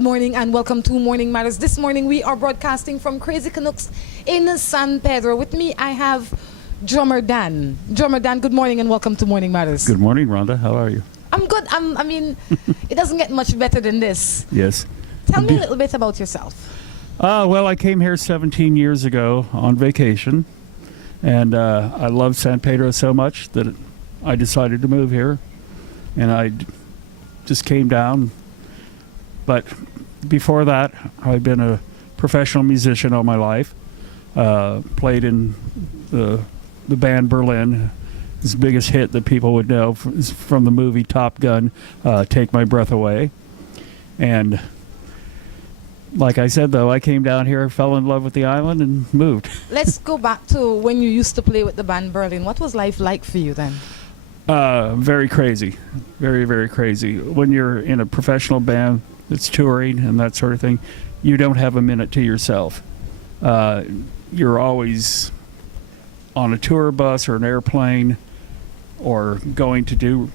Good morning and welcome to Morning Matters. This morning we are broadcasting from Crazy Canucks in San Pedro. With me I have Drummer Dan. Drummer Dan, good morning and welcome to Morning Matters. Good morning, Rhonda. How are you? I'm good. I mean, it doesn't get much better than this. Yes. Tell me a little bit about yourself. Well, I came here 17 years ago on vacation, and I love San Pedro so much that I decided to move here, and I just came down. But before that, I've been a professional musician all my life. Played in the band Berlin. His biggest hit that people would know is from the movie Top Gun, Take My Breath Away. And like I said, though, I came down here, fell in love with the island, and moved. Let's go back to when you used to play with the band Berlin. What was life like for you then? Very crazy. Very, very crazy. When you're in a professional band that's touring and that sort of thing, you don't have a minute to yourself. You're always on a tour bus or an airplane or going to do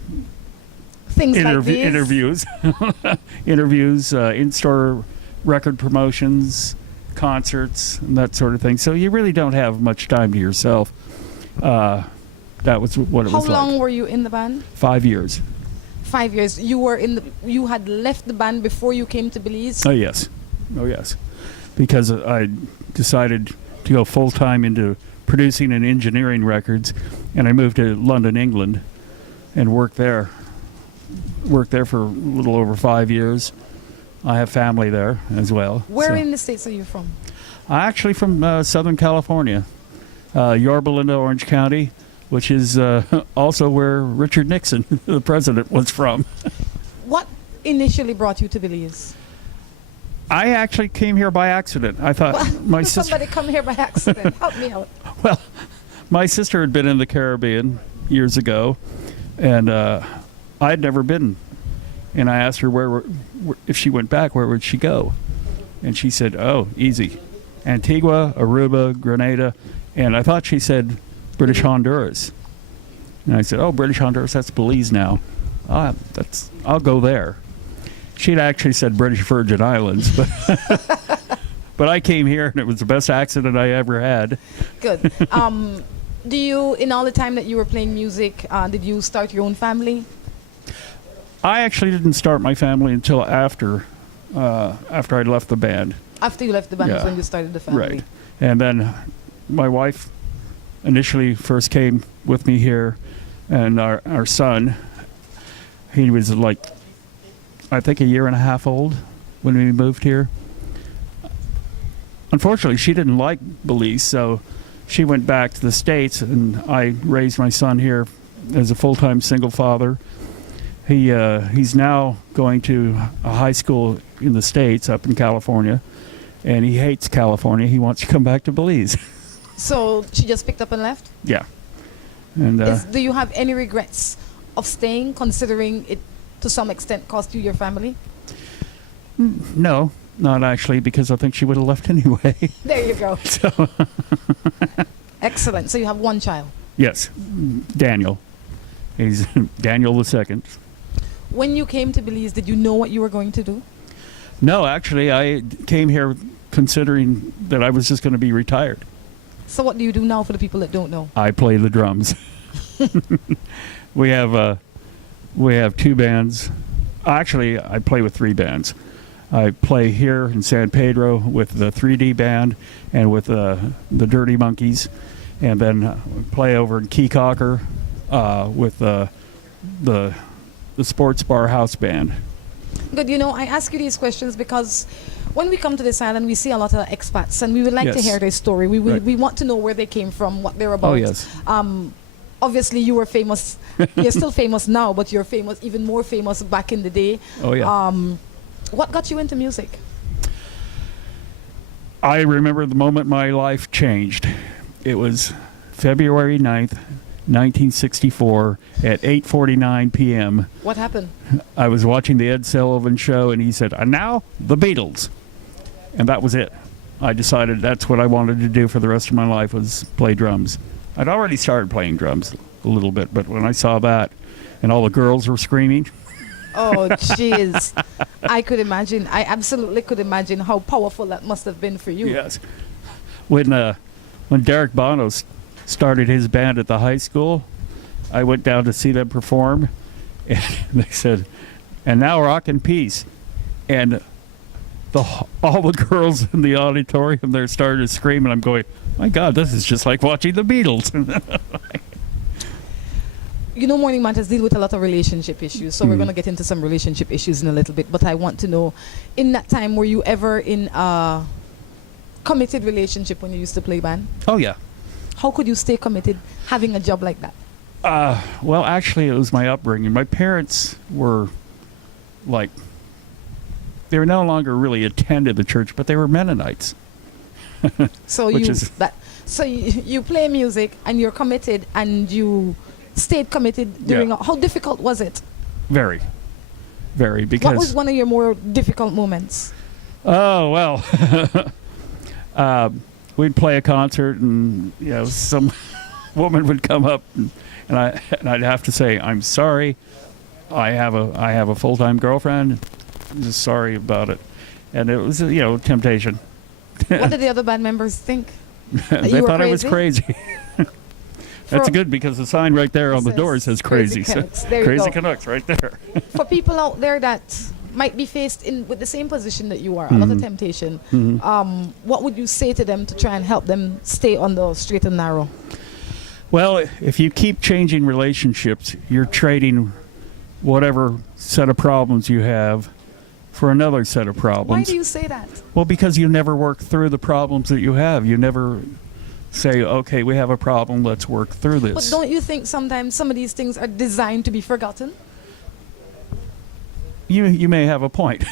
Things like these? interviews. Interviews, in-store record promotions, concerts, and that sort of thing. So you really don't have much time to yourself. That was what it was like. How long were you in the band? 5 years. 5 years. You had left the band before you came to Belize? Oh, yes. Oh, yes. Because I decided to go full-time into producing and engineering records, and I moved to London, England, and worked there. Worked there for a little over 5 years. I have family there as well. Where in the States are you from? I'm actually from Southern California, Yorba Linda, Orange County, which is also where Richard Nixon, the president, was from. What initially brought you to Belize? I actually came here by accident. I thought my sister... Somebody come here by accident. Help me out. Well, my sister had been in the Caribbean years ago, and I had never been. And I asked her if she went back, where would she go? And she said, oh, easy. Antigua, Aruba, Grenada, and I thought she said British Honduras. And I said, oh, British Honduras, that's Belize now. I'll go there. She'd actually said British Virgin Islands, but I came here and it was the best accident I ever had. Good. Do you, in all the time that you were playing music, did you start your own family? I actually didn't start my family until after I left the band. After you left the band is when you started the family. Right. And then my wife initially first came with me here, and our son, he was like, I think a year and a half old when we moved here. Unfortunately, she didn't like Belize, so she went back to the States, and I raised my son here as a full-time single father. He's now going to a high school in the States up in California, and he hates California. He wants to come back to Belize. So she just picked up and left? Yeah. And do you have any regrets of staying, considering it to some extent cost you your family? No, not actually, because I think she would have left anyway. There you go. So excellent. So you have one child? Yes, Daniel. He's Daniel the second. When you came to Belize, did you know what you were going to do? No, actually, I came here considering that I was just going to be retired. So what do you do now for the people that don't know? I play the drums. We have two bands. Actually, I play with three bands. I play here in San Pedro with the 3D band and with the Dirty Monkeys, and then play over in Keycocker with the Sports Bar House Band. Good. You know, I ask you these questions because when we come to this island, we see a lot of expats, and we would like to hear their story. We want to know where they came from, what they're about. Oh, yes. Obviously, you were famous. You're still famous now, but you're famous, even more famous back in the day. Oh, yeah. What got you into music? I remember the moment my life changed. It was February 9th, 1964 at 8:49 p.m. What happened? I was watching the Ed Sullivan Show, and he said, and now the Beatles. And that was it. I decided that's what I wanted to do for the rest of my life, was play drums. I'd already started playing drums a little bit, but when I saw that and all the girls were screaming, Oh, jeez. I could imagine. I absolutely could imagine how powerful that must have been for you. Yes. When Derek Bono started his band at the high school, I went down to see them perform, and they said, "And now rock in peace." And all the girls in the auditorium there started to scream, and I'm going, "My God, this is just like watching the Beatles." You know, Morning Matters deal with a lot of relationship issues, so we're going to get into some relationship issues in a little bit. But I want to know, in that time, were you ever in a committed relationship when you used to play band? Oh, yeah. How could you stay committed having a job like that? Well, actually, it was my upbringing. My parents were like, they were no longer really attended the church, but they were Mennonites. So you play music and you're committed and you stayed committed during. Yeah. How difficult was it? Very, very. Because what was one of your more difficult moments? Oh well, we'd play a concert and some woman would come up and I'd have to say, "I'm sorry, I have a full-time girlfriend. I'm just sorry about it," and it was temptation. What did the other band members think? They thought I was crazy. That's good because the sign right there on the door says crazy. Crazy Canucks right there. For people out there that might be faced with the same position that you are, a lot of temptation, what would you say to them to try and help them stay on the straight and narrow? Well, if you keep changing relationships, you're trading whatever set of problems you have for another set of problems. Why do you say that? Well, because you never work through the problems that you have. You never say, "Okay, we have a problem, let's work through this." But don't you think sometimes some of these things are designed to be forgotten? You may have a point.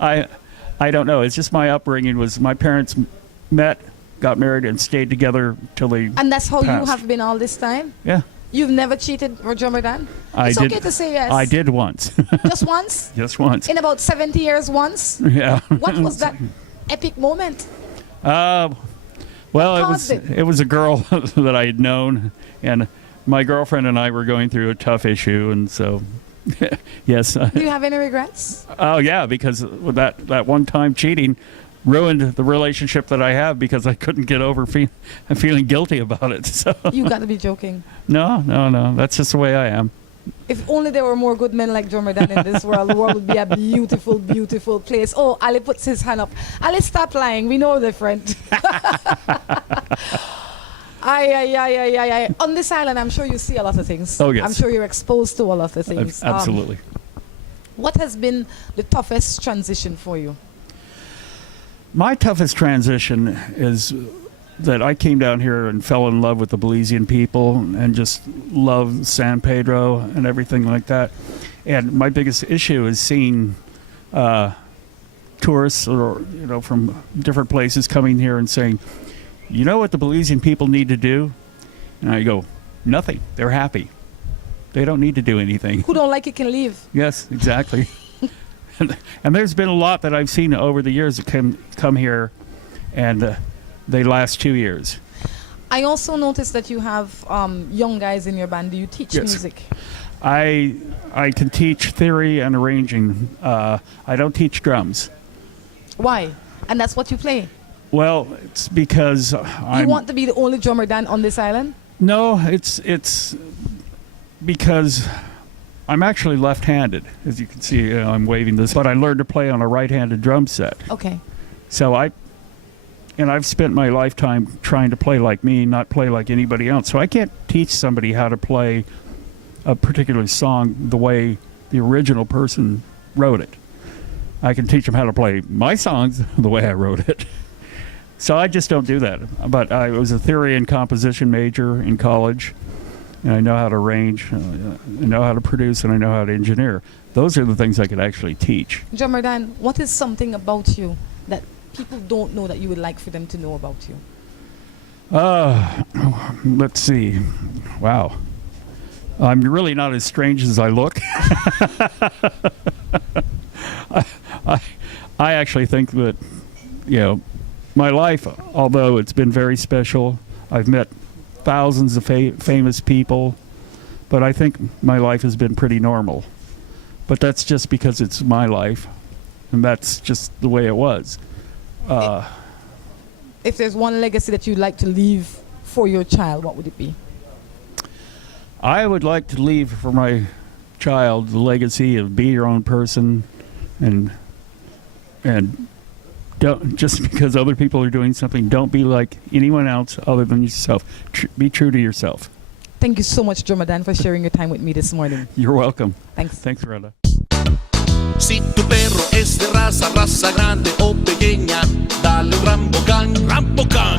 I don't know. It's just my upbringing was my parents met, got married, and stayed together till they And that's how passed. you have been all this time? Yeah. You've never cheated for Drummer Dan? It's okay to say yes. I did once. Just once? Just once. In about 70 years once? Yeah. What was that epic moment? Well, it was a girl that I had known, and my girlfriend and I were going through a tough issue, and so yes. Do you have any regrets? Oh yeah, because that one time cheating ruined the relationship that I have because I couldn't get over feeling guilty about it. So You got to be joking. No. That's just the way I am. If only there were more good men like Drummer Dan in this world, the world would be a beautiful, beautiful place. Oh, Ali puts his hand up. Ali, stop lying. We know different. Ay. On this island, I'm sure you see a lot of things. Oh, yes. I'm sure you're exposed to a lot of things. Absolutely. What has been the toughest transition for you? My toughest transition is that I came down here and fell in love with the Belizean people and just loved San Pedro and everything like that. And my biggest issue is seeing tourists or from different places coming here and saying, "You know what the Belizean people need to do?" And I go, "Nothing. They're happy. They don't need to do anything." Who don't like it can leave. Yes, exactly. And there's been a lot that I've seen over the years that come here, and they last 2 years. I also noticed that you have young guys in your band. Do you teach music? I can teach theory and arranging. I don't teach drums. Why? And that's what you play? Well, it's because You want to be the only drummer Dan on this island? No, it's because I'm actually left-handed. As you can see, I'm waving this, but I learned to play on a right-handed drum set. Okay. So I've spent my lifetime trying to play like me, not play like anybody else. So I can't teach somebody how to play a particular song the way the original person wrote it. I can teach them how to play my songs the way I wrote it. So I just don't do that. But I was a theory and composition major in college, and I know how to arrange, I know how to produce, and I know how to engineer. Those are the things I could actually teach. Drummer Dan, what is something about you that people don't know that you would like for them to know about you? Let's see. Wow. I'm really not as strange as I look. I actually think that, my life, although it's been very special, I've met thousands of famous people, but I think my life has been pretty normal. but that's just because it's my life, and that's just the way it was. If there's one legacy that you'd like to leave for your child, what would it be? I would like to leave for my child the legacy of be your own person, and don't, just because other people are doing something, don't be like anyone else other than yourself. Be true to yourself. Thank you so much, Ramadan, for sharing your time with me this morning. You're welcome. Thanks. Thanks, Rhonda. Si tu perro es de raza grande o pequeña, dale un Rambocan, Rambocan.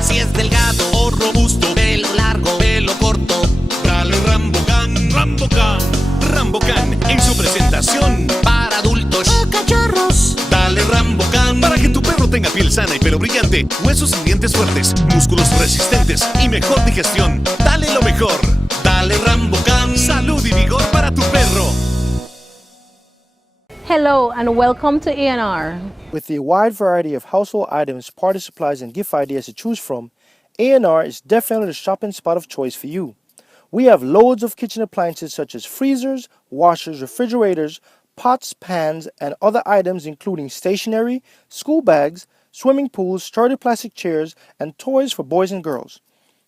Si es delgado o robusto, pelo largo, pelo corto, dale un Rambocan, Rambocan. Rambocan en su presentación para adultos o cachorros. Dale Rambocan para que tu perro tenga piel sana y pelo brillante, huesos y dientes fuertes, músculos resistentes y mejor digestión. Dale lo mejor. Dale Rambocan. Salud y vigor para tu perro. Hello and welcome to A&R. With a wide variety of household items, party supplies, and gift ideas to choose from, A&R is definitely the shopping spot of choice for you. We have loads of kitchen appliances such as freezers, washers, refrigerators, pots, pans, and other items including stationery, school bags, swimming pools, sturdy plastic chairs, and toys for boys and girls.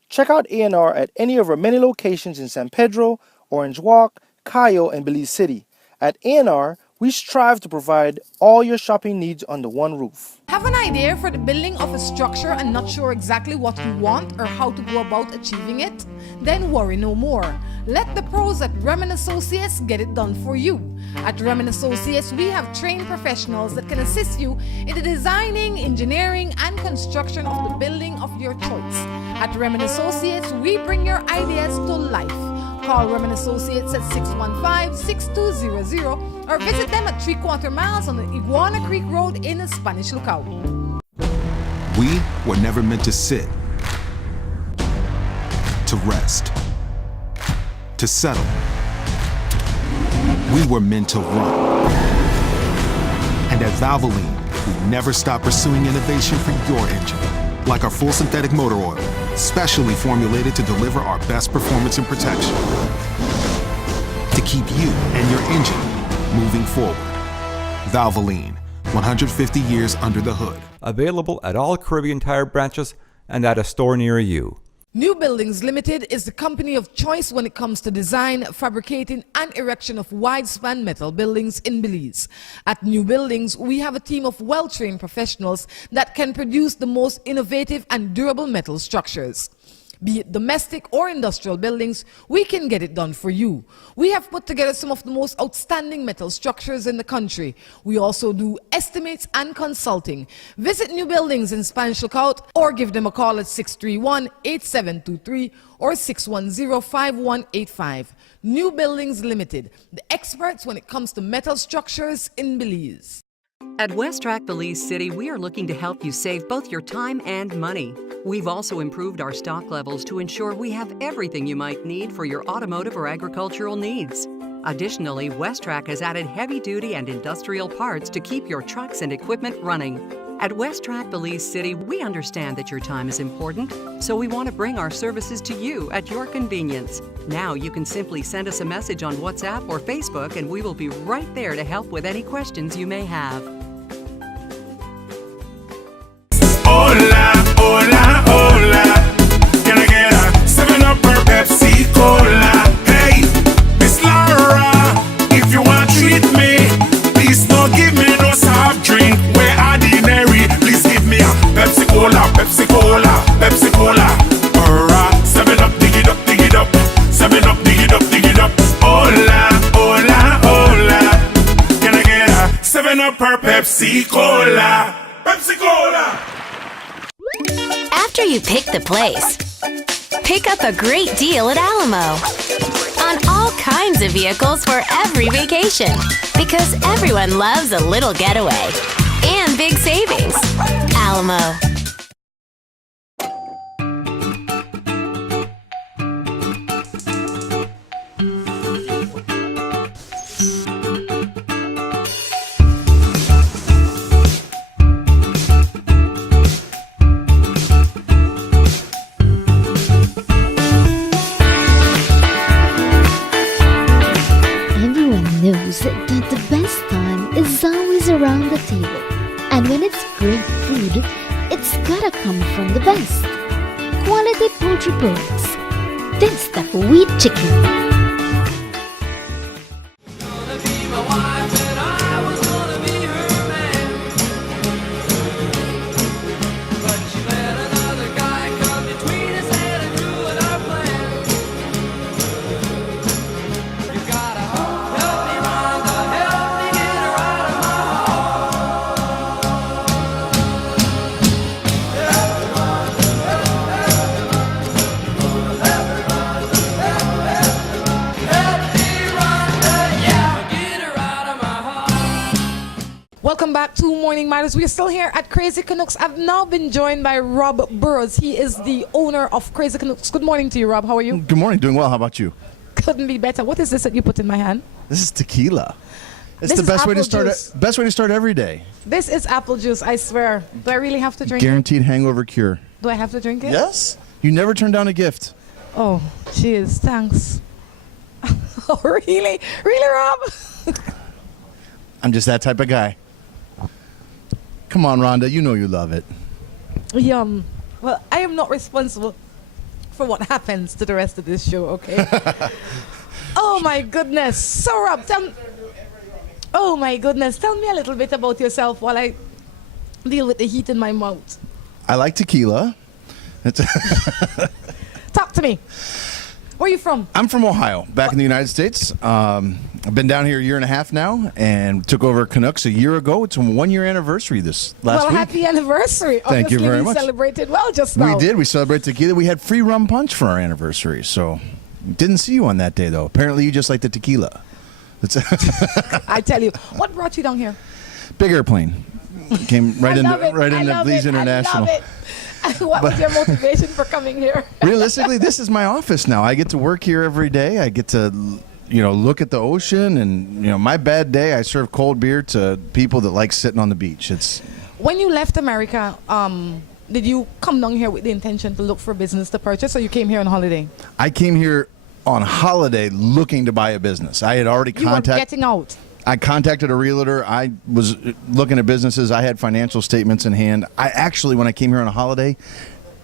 Check out A&R at any of our many locations in San Pedro, Orange Walk, Cayo, and Belize City. At A&R, we strive to provide all your shopping needs under one roof. Have an idea for the building of a structure and not sure exactly what you want or how to go about achieving it? Then worry no more. Let the pros at Remen Associates get it done for you. At Remen Associates, we have trained professionals that can assist you in the designing, engineering, and construction of the building of your choice. At Remen Associates, we bring your ideas to life. Call Remen Associates at 615-6200 or visit them at 3/4 miles on the Iguana Creek Road in the Spanish Lookout. We were never meant to sit, to rest, to settle. We were meant to run. And at Valvoline, we never stop pursuing innovation for your engine. Like our full synthetic motor oil, specially formulated to deliver our best performance and protection. To keep you and your engine moving forward. Valvoline, 150 years under the hood. Available at all Caribbean Tire branches and at a store near you. New Buildings Limited is the company of choice when it comes to design, fabricating, and erection of wide-span metal buildings in Belize. At New Buildings, we have a team of well-trained professionals that can produce the most innovative and durable metal structures. Be it domestic or industrial buildings, we can get it done for you. We have put together some of the most outstanding metal structures in the country. We also do estimates and consulting. Visit New Buildings in Spanish Lookout or give them a call at 631-8723 or 610-5185. New Buildings Limited, the experts when it comes to metal structures in Belize. At WestTrack Belize City, we are looking to help you save both your time and money. We've also improved our stock levels to ensure we have everything you might need for your automotive or agricultural needs. Additionally, WestTrack has added heavy-duty and industrial parts to keep your trucks and equipment running. At WestTrack Belize City, we understand that your time is important, so we want to bring our services to you at your convenience. Now you can simply send us a message on WhatsApp or Facebook and we will be right there to help with any questions you may have. Hola, hola, hola. Can I get a 7-Up or Pepsi Cola? Hey, Miss Laura, if you want to treat me, please don't give me no soft drink. Where ordinary, please give me a Pepsi Cola, Pepsi Cola, Pepsi Cola. Or a 7-Up, dig it up, dig it up. 7-Up, dig it up, dig it up. Hola, hola, hola. Can I get a 7-Up or Pepsi Cola? Pepsi Cola. After you pick the place, pick up a great deal at Alamo on all kinds of vehicles for every vacation, because everyone loves a little getaway and big savings. Alamo. Everyone knows that the best time is always around the table. And when it's great food, it's gotta come from the best. Quality poultry products. Taste the wheat chicken. Welcome back to Morning Matters. We're still here at Crazy Canucks. I've now been joined by Rob Burrows. He is the owner of Crazy Canucks. Good morning to you, Rob. How are you? Good morning. Doing well. How about you? Couldn't be better. What is this that you put in my hand? This is tequila. It's This the is best way to apple start. juice. Best way to start every day. This is apple juice, I swear. Do I really have to drink it? Guaranteed hangover cure. Do I have to drink it? Yes. You never turn down a gift. Oh, cheers. Thanks. Oh, really? Really, Rob? I'm just that type of guy. Come on, Rhonda. You know you love it. Yum. Well, I am not responsible for what happens to the rest of this show, okay? Oh, my goodness. So, Rob, oh, my goodness. Tell me a little bit about yourself while I deal with the heat in my mouth. I like tequila. Talk to me. Where are you from? I'm from Ohio, back in the United States. I've been down here a year and a half now and took over Canucks a year ago. It's a 1-year anniversary this last week. Well, happy anniversary. Thank you very we much. Celebrated well just now. We did. We celebrated tequila. We had free rum punch for our anniversary. So didn't see you on that day, though. Apparently, you just like the tequila. I tell you. What brought you down here? Big airplane. Came right into Blees International. I love it. What was your motivation for coming here? Realistically, this is my office now. I get to work here every day. I get to, look at the ocean, and my bad day, I serve cold beer to people that like sitting on the beach. It's when you left America. Did you come down here with the intention to look for business to purchase, or you came here on holiday? I came here on holiday looking to buy a business. I had already You were getting out. I contacted a realtor. I was looking at businesses. I had financial statements in hand. I actually, when I came here on a holiday,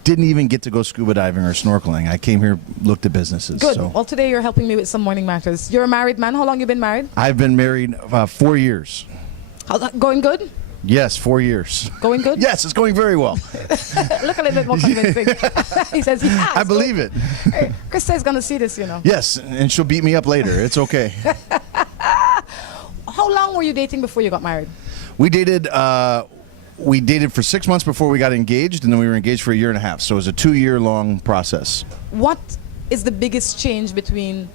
didn't even get to go scuba diving or snorkeling. I came here, looked at businesses. Good. So. Well, today you're helping me with some morning matters. You're a married man. How long you been married? I've been married 4 years. Going good? Yes, 4 years. Going good? Yes, it's going very well. Look a little bit more convincing. He says, yes. I believe it. Hey, Krista is going to see this, Yes, and she'll beat me up later. It's okay. How long were you dating before you got married? We dated for 6 months before we got engaged, and then we were engaged for a year and a half. So it was a 2-year-long process. What is the biggest change between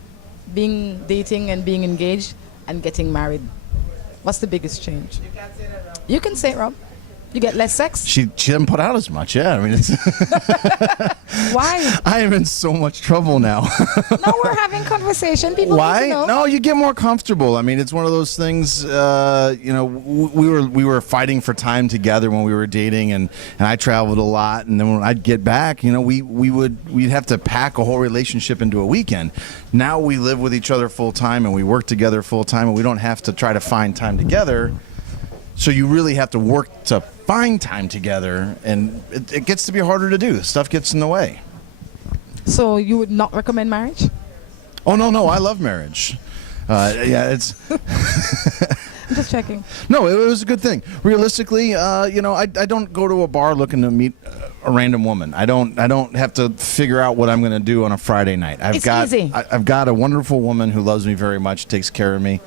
dating and being engaged and getting married? What's the biggest change? You can't say that, Rob. You can say it, Rob. You get less sex? She didn't put out as much, yeah. I mean, it's Why? I am in so much trouble now. No, we're having conversation. People Why? need to know. No, you get more comfortable. I mean, it's one of those things. We were fighting for time together when we were dating, and I traveled a lot. And then when I'd get back, we'd have to pack a whole relationship into a weekend. Now we live with each other full time, and we work together full time, and we don't have to try to find time together. So you really have to work to find time together, and it gets to be harder to do. Stuff gets in the way. So you would not recommend marriage? Oh, no, I love marriage. It's... I'm just checking. No, it was a good thing. Realistically, I don't go to a bar looking to meet a random woman. I don't have to figure out what I'm going to do on a Friday night. I've got a wonderful woman who loves me very much, takes care of me.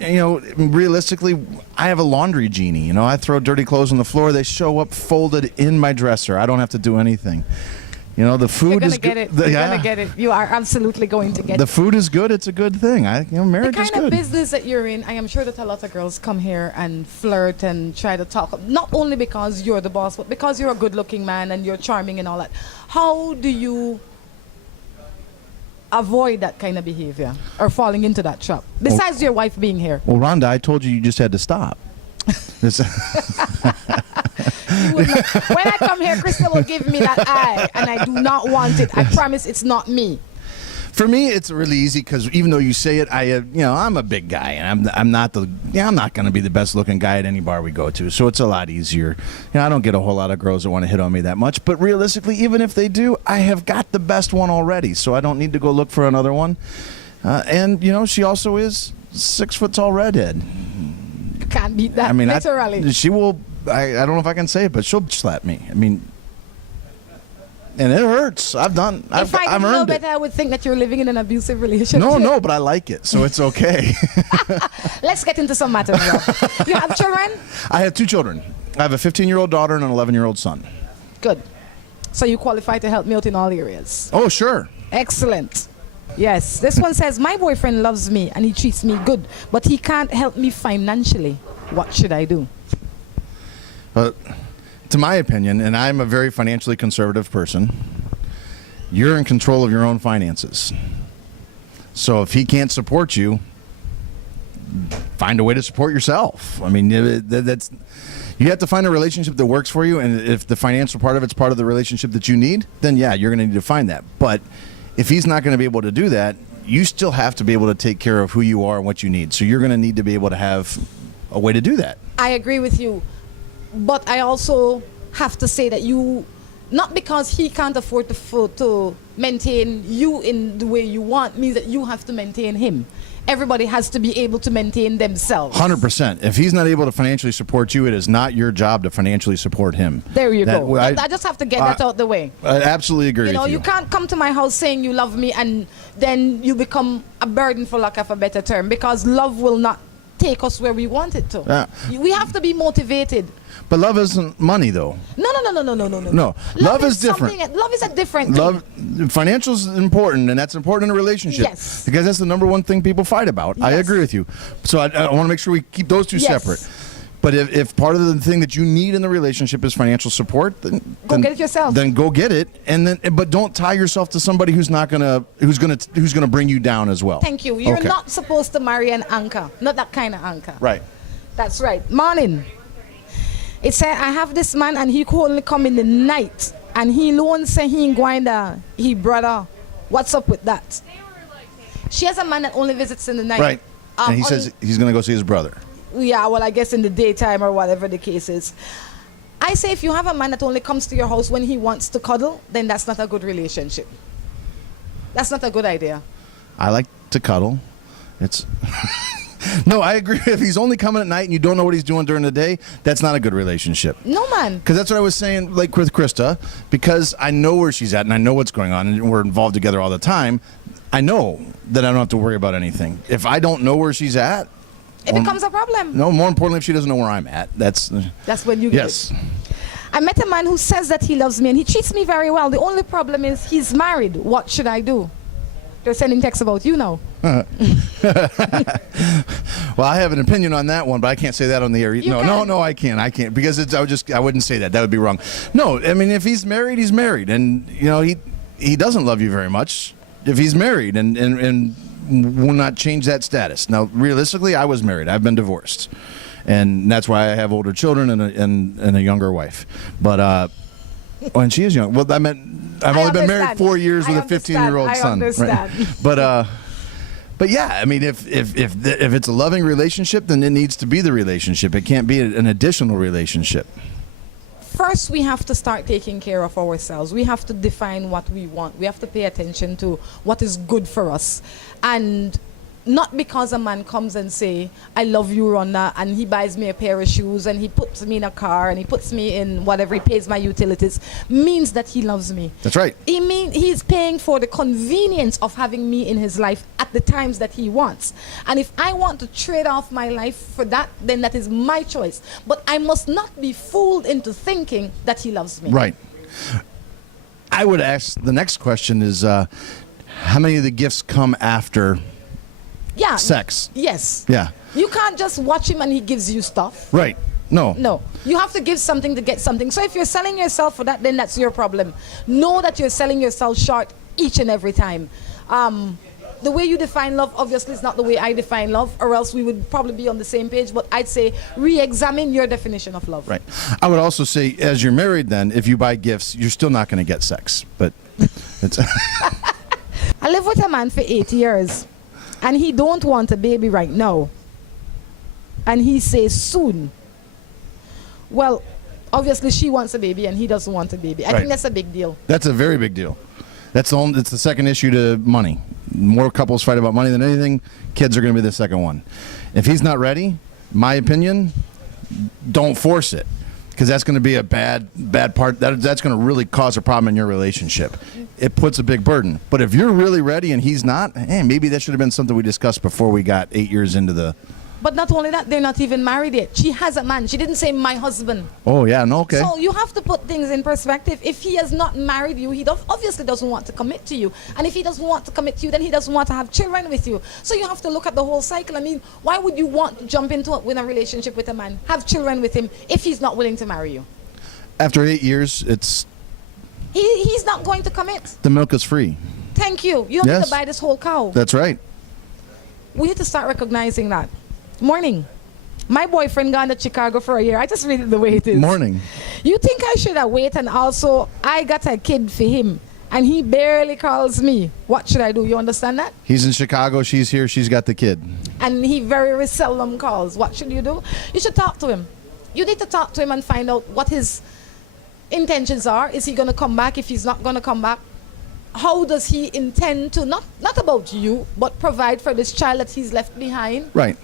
Realistically, I have a laundry genie. I throw dirty clothes on the floor. They show up folded in my dresser. I don't have to do anything. The food is good. You're gonna get it. You are absolutely going to get it. The food is good. It's a good thing. Marriage is good. The kind of business that you're in, I am sure that a lot of girls come here and flirt and try to talk, not only because you're the boss, but because you're a good-looking man and you're charming and all that. How do you avoid that kind of behavior or falling into that trap, besides your wife being here? Well, Rhonda, I told you just had to stop. When I come here, Krista will give me that eye, and I do not want it. I promise it's not me. For me, it's really easy because even though you say it, I'm a big guy, and I'm not going to be the best looking guy at any bar we go to. So it's a lot easier. I don't get a whole lot of girls that want to hit on me that much. But realistically, even if they do, I have got the best one already, so I don't need to go look for another one. And she also is 6 foot tall redhead. Can't beat that. Literally. She will. I don't know if I can say it, but she'll slap me. And it hurts. I've If I didn't know better, I would think that you're living in an abusive relationship. No, but I like it, so it's okay. Let's get into some matters now. You have children? I have 2 children. I have a 15-year-old daughter and an 11-year-old son. Good. So you qualify to help me out in all areas. Oh, sure. Excellent. Yes. This one says, my boyfriend loves me and he treats me good, but he can't help me financially. What should I do? To my opinion, and I'm a very financially conservative person, you're in control of your own finances. So if he can't support you, find a way to support yourself. That's you have to find a relationship that works for you, and if the financial part of it's part of the relationship that you need, then yeah, you're going to need to find that. But if he's not going to be able to do that, you still have to be able to take care of who you are and what you need. So you're going to need to be able to have a way to do that. I agree with you. But I also have to say that not because he can't afford to maintain you in the way you want, means that you have to maintain him. Everybody has to be able to maintain themselves. 100%. If he's not able to financially support you, it is not your job to financially support him. There you go. I just have to get that out the way. I absolutely agree with you. You can't come to my house saying you love me and then you become a burden, for lack of a better term, because love will not take us where we want it to. We have to be motivated. But love isn't money, though. No. Love is different. Love is a different thing. Financial is important, and that's important in a relationship. Yes. Because that's the number one thing people fight about. Yes. I agree with you. So I want to make sure we keep those two separate. But if part of the thing that you need in the relationship is financial support, then go get it yourself. Then go get it, but don't tie yourself to somebody who's gonna bring you down as well. Thank you. You're not supposed to marry an anchor, not that kind of anchor. Right. That's right. Morning. It said, I have this man and he could only come in the night, and he alone say he ain't going there. He brother, what's up with that? She has a man that only visits in the night. Right. And he says he's gonna go see his brother. Yeah, well, I guess in the daytime or whatever the case is. I say if you have a man that only comes to your house when he wants to cuddle, then that's not a good relationship. That's not a good idea. I like to cuddle. It's no, I agree. If he's only coming at night and you don't know what he's doing during the day, that's not a good relationship. No, man. Because that's what I was saying, like with Krista, because I know where she's at and I know what's going on and we're involved together all the time. I know that I don't have to worry about anything. If I don't know where she's at, it becomes a problem. No, more importantly, if she doesn't know where I'm at, that's when you get it. I met a man who says that he loves me and he treats me very well. The only problem is he's married. What should I do? They're sending texts about you now. Well, I have an opinion on that one, but I can't say that on the air. No, I can't because I wouldn't say that. That would be wrong. No, I mean, if he's married, he's married, and he doesn't love you very much if he's married, and will not change that status. Now, realistically, I was married. I've been divorced, and that's why I have older children and a younger wife. But and she is young. Well, I've only been married 4 years with a 15-year-old son. I understand. Right? But yeah, I mean, if it's a loving relationship, then it needs to be the relationship. It can't be an additional relationship. First, we have to start taking care of ourselves. We have to define what we want. We have to pay attention to what is good for us. And not because a man comes and say, I love you, Rhonda, and he buys me a pair of shoes and he puts me in a car and he puts me in whatever, he pays my utilities, means that he loves me. That's right. He's paying for the convenience of having me in his life at the times that he wants. And if I want to trade off my life for that, then that is my choice. But I must not be fooled into thinking that he loves me. Right. I would ask, the next question is, how many of the gifts come after sex? Yes. Yeah. You can't just watch him and he gives you stuff. Right. No. You have to give something to get something. So if you're selling yourself for that, then that's your problem. Know that you're selling yourself short each and every time. The way you define love obviously is not the way I define love, or else we would probably be on the same page. But I'd say re-examine your definition of love. Right. I would also say, as you're married, then if you buy gifts, you're still not going to get sex. But it's. I live with a man for 8 years, and he don't want a baby right now. And he says soon. Well, obviously she wants a baby and he doesn't want a baby. I think that's a big deal. That's a very big deal. It's the second issue to money. More couples fight about money than anything. Kids are going to be the second one. If he's not ready, my opinion, don't force it, because that's going to be a bad part. That's going to really cause a problem in your relationship. It puts a big burden. But if you're really ready and he's not, hey, maybe that should have been something we discussed before we got 8 years into the... But not only that, they're not even married yet. She has a man. She didn't say my husband. Oh, yeah, no, okay. So you have to put things in perspective. If he has not married you, he obviously doesn't want to commit to you. And if he doesn't want to commit to you, then he doesn't want to have children with you. So you have to look at the whole cycle. I mean, why would you want to jump into a relationship with a man, have children with him, if he's not willing to marry you? After 8 years, it's... He's not going to commit. The milk is free. Thank you. You don't need to buy this whole cow. That's right. We need to start recognizing that. Morning. My boyfriend gone to Chicago for a year. I just read it the way it is. Morning. You think I should have waited, and also I got a kid for him and he barely calls me. What should I do? You understand that? He's in Chicago, she's here, she's got the kid. And he very seldom calls. What should you do? You should talk to him. You need to talk to him and find out what his intentions are. Is he going to come back? If he's not going to come back, how does he intend to, not about you, but provide for this child that he's left behind? Right.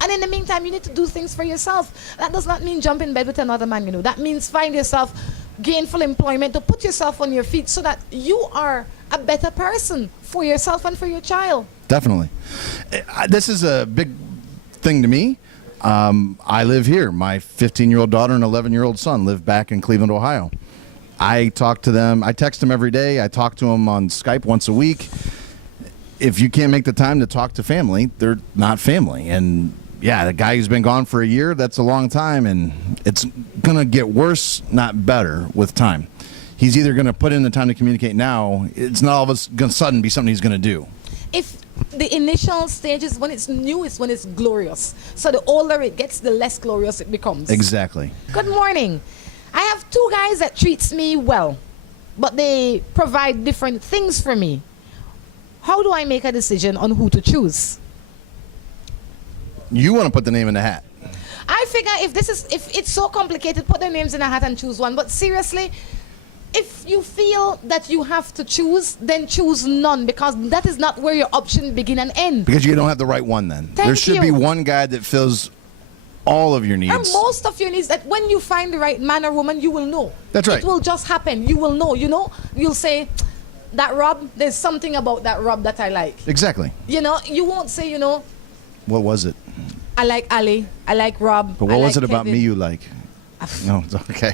And in the meantime, you need to do things for yourself. That does not mean jump in bed with another man, you know. That means find yourself gainful employment, to put yourself on your feet so that you are a better person for yourself and for your child. Definitely. This is a big thing to me. I live here. My 15-year-old daughter and 11-year-old son live back in Cleveland, Ohio. I talk to them. I text them every day. I talk to them on Skype once a week. If you can't make the time to talk to family, they're not family. And yeah, the guy who's been gone for a year, that's a long time, and it's going to get worse, not better, with time. He's either going to put in the time to communicate now. It's not all of a sudden be something he's going to do. If the initial stages, when it's new, is when it's glorious. So the older it gets, the less glorious it becomes. Exactly. Good morning. I have two guys that treats me well, but they provide different things for me. How do I make a decision on who to choose? You want to put the name in the hat. I figure if it's so complicated, put their names in a hat and choose one. But seriously, if you feel that you have to choose, then choose none, because that is not where your options begin and end. Because you don't have the right one then. There should be one guy that fills all of your needs. And most of your needs, that when you find the right man or woman, you will know. That's right. It will just happen. You will know. You know, you'll say, that Rob, there's something about that Rob that I like. Exactly. You know, you won't say, you know, what was it? I like Ali, I like Rob. But what was like it about Kevin. me you like? No, it's okay.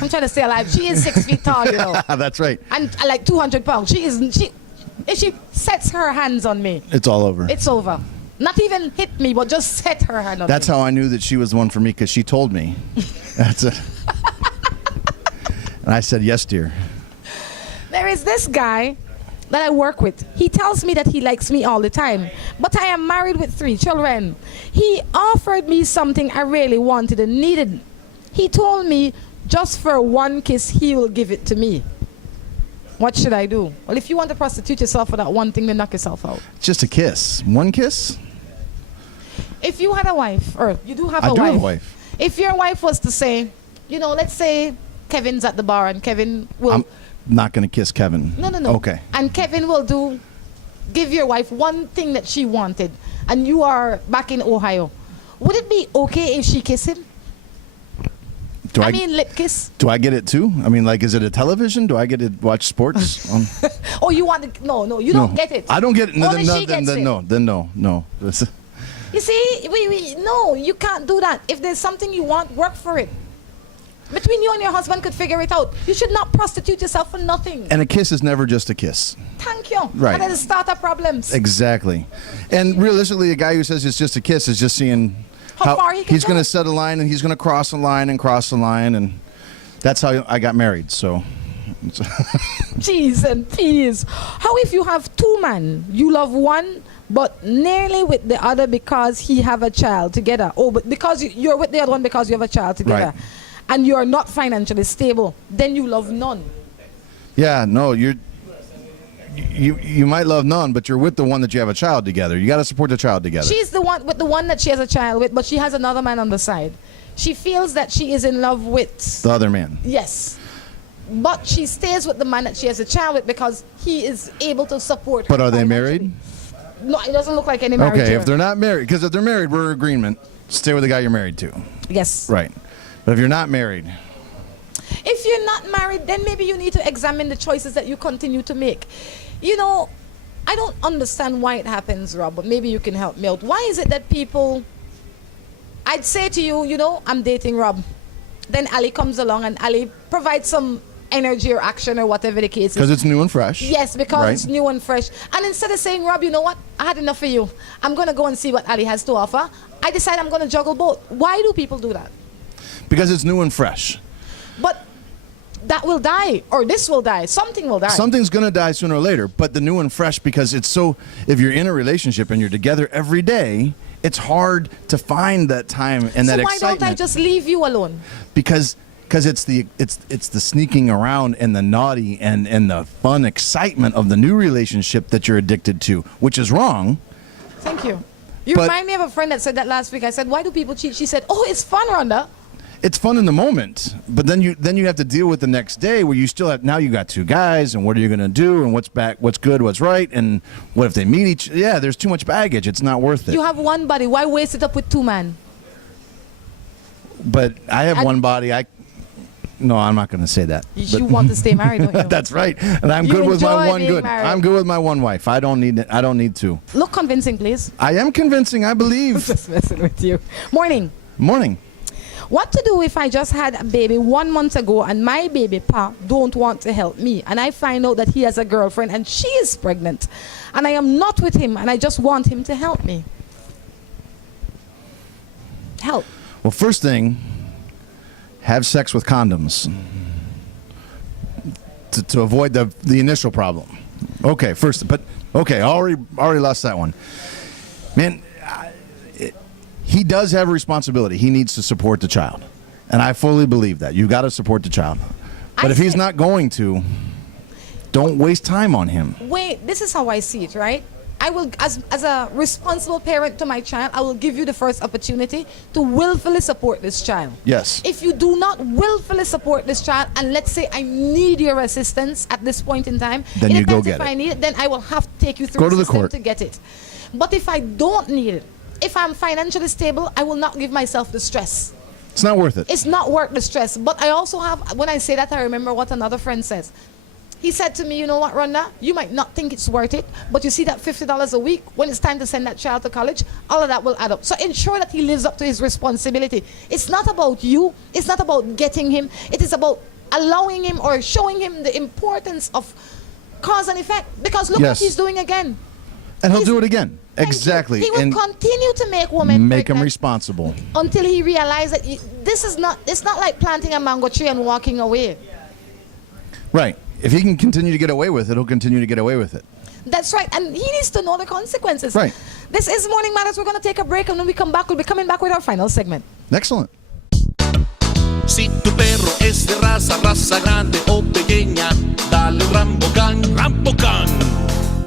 I'm trying to stay alive. She is 6 feet tall, you know. That's right. And I like 200 pounds. If she sets her hands on me, it's all over. It's over. Not even hit me, but just set her hand on me. That's how I knew that she was the one for me, because she told me. That's it. And I said, yes, dear. There is this guy that I work with. He tells me that he likes me all the time, but I am married with 3 children. He offered me something I really wanted and needed. He told me just for one kiss, he will give it to me. What should I do? Well, if you want to prostitute yourself for that one thing, then knock yourself out. Just a kiss. One kiss? If you had a wife, or you do have I a do wife. have a wife. If your wife was to say, you know, let's say Kevin's at the bar and Kevin will... I'm not going to kiss Kevin. No. Okay. And Kevin will give your wife one thing that she wanted, and you are back in Ohio. Would it be okay if she kissed him? I mean, lip kiss. Do I get it too? I mean, like, is it a television? Do I get to watch sports? Oh, you want to? No, you don't get it. I don't get it. Only she gets it. No. You see, no, you can't do that. If there's something you want, work for it. Between you and your husband could figure it out. You should not prostitute yourself for nothing. And a kiss is never just a kiss. Thank you. Right. And that'll start up problems. Exactly. And realistically, a guy who says it's just a kiss is just seeing how far he can he's go. going to set a line, and he's going to cross a line and cross a line, and that's how I got married. So. Jeez and peas. How if you have 2 men, you love one, but nearly with the other because he have a child together. Oh, but because you're with the other one because you have a child together. Right. And you're not financially stable, then you love none. Yeah, no, you might love none, but you're with the one that you have a child together. You got to support the child together. She's the one with the one that she has a child with, but she has another man on the side. She feels that she is in love with the other man. Yes. But she stays with the man that she has a child with because he is able to support her. But are they married? No, it doesn't look like any marriage. Okay, here. if they're not married, because if they're married, we're in agreement. Stay with the guy you're married to. Yes. Right. But if you're not married. If you're not married, then maybe you need to examine the choices that you continue to make. You know, I don't understand why it happens, Rob, but maybe you can help me out. Why is it that people, I'd say to you, you know, I'm dating Rob. Then Ali comes along and Ali provides some energy or action or whatever the case is. Because it's new and fresh. Yes, because right. it's new and fresh. And instead of saying, Rob, you know what? I had enough of you. I'm going to go and see what Ali has to offer. I decide I'm going to juggle both. Why do people do that? Because it's new and fresh. But that will die, or this will die. Something will die. Something's going to die sooner or later, but the new and fresh, because it's so, if you're in a relationship and you're together every day, it's hard to find that time and that excitement. So why don't I just leave you alone? Because it's the sneaking around and the naughty and the fun excitement of the new relationship that you're addicted to, which is wrong. Thank you. You remind me of a friend that said that last week. I said, why do people cheat? She said, oh, it's fun, Rhonda. It's fun in the moment, but then you have to deal with the next day where you still have, now you got two guys, and what are you going to do, and what's good, what's right, and what if they meet each? Yeah, there's too much baggage. It's not worth it. You have one body. Why waste it up with two men? But I have one body. No, I'm not going to say that. You want to stay married, don't you? That's right, and I'm good with my one good. Married. I'm good with my one wife. I don't need two. Look convincing, please. I am convincing. I believe. Just messing with you. Morning. Morning. What to do if I just had a baby 1 month ago and my baby pa don't want to help me, and I find out that he has a girlfriend and she is pregnant and I am not with him and I just want him to help me? Help. Well, first thing, have sex with condoms to avoid the initial problem. Okay, I already lost that one. Man, he does have a responsibility. He needs to support the child. And I fully believe that. You've got to support the child. But if he's not going to, don't waste time on him. Wait, this is how I see it, right? I will, as a responsible parent to my child, I will give you the first opportunity to willfully support this child. Yes. If you do not willfully support this child, and let's say I need your assistance at this point in time, then you go get it. If I need it, then I will have to take you through the system to get it. But if I don't need it, if I'm financially stable, I will not give myself the stress. It's not worth it. It's not worth the stress. But I also have, when I say that, I remember what another friend says. He said to me, you know what, Rhonda, you might not think it's worth it, but you see that $50 a week, when it's time to send that child to college, all of that will add up. So ensure that he lives up to his responsibility. It's not about you. It's not about getting him. It is about allowing him or showing him the importance of cause and effect. Because look what he's doing again. And he'll do it again. Exactly. He will continue to make women make him responsible until he realizes that this is not. It's not like planting a mango tree and walking away. Right. If he can continue to get away with it, he'll continue to get away with it. That's right, and he needs to know the consequences. Right. This is Morning Matters. We're going to take a break, and when we come back, we'll be coming back with our final segment. Excellent. Si tu perro es de raza grande o pequeña, dale Rambocan, Rambocan.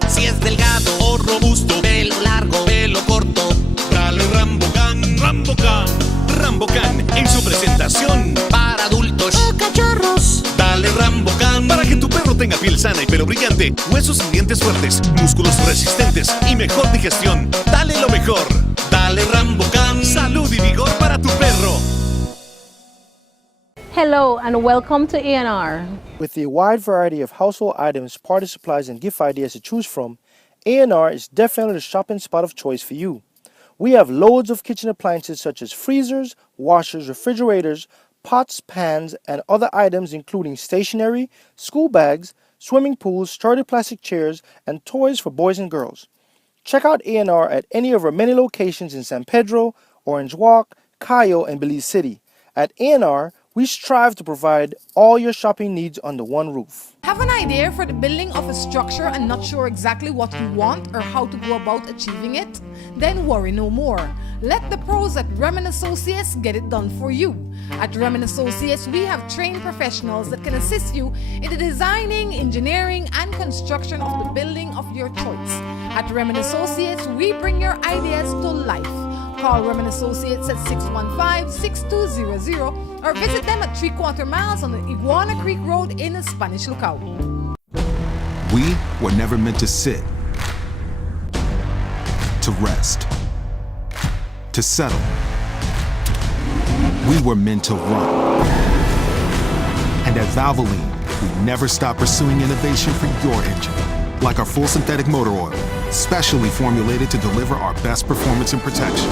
Si es delgado o robusto, pelo largo, pelo corto, dale Rambocan, Rambocan. Rambocan en su presentación para adultos o cachorros. Dale Rambocan para que tu perro tenga piel sana y pelo brillante, huesos y dientes fuertes, músculos resistentes y mejor digestión. Dale lo mejor. Dale Rambocan. Salud y vigor para tu perro. Hello and welcome to A&R. With a wide variety of household items, party supplies, and gift ideas to choose from, A&R is definitely the shopping spot of choice for you. We have loads of kitchen appliances such as freezers, washers, refrigerators, pots, pans, and other items including stationery, school bags, swimming pools, sturdy plastic chairs, and toys for boys and girls. Check out A&R at any of our many locations in San Pedro, Orange Walk, Cayo, and Belize City. At A&R, we strive to provide all your shopping needs under one roof. Have an idea for the building of a structure and not sure exactly what you want or how to go about achieving it? Then worry no more. Let the pros at Remen Associates get it done for you. At Remen Associates, we have trained professionals that can assist you in the designing, engineering, and construction of the building of your choice. At Remen Associates, we bring your ideas to life. Call Remen Associates at 615-6200 or visit them at 3/4 miles on the Iguana Creek Road in the Spanish Lookout. We were never meant to sit, to rest, to settle. We were meant to run. And at Valvoline, we never stop pursuing innovation for your engine. Like our full synthetic motor oil, specially formulated to deliver our best performance and protection.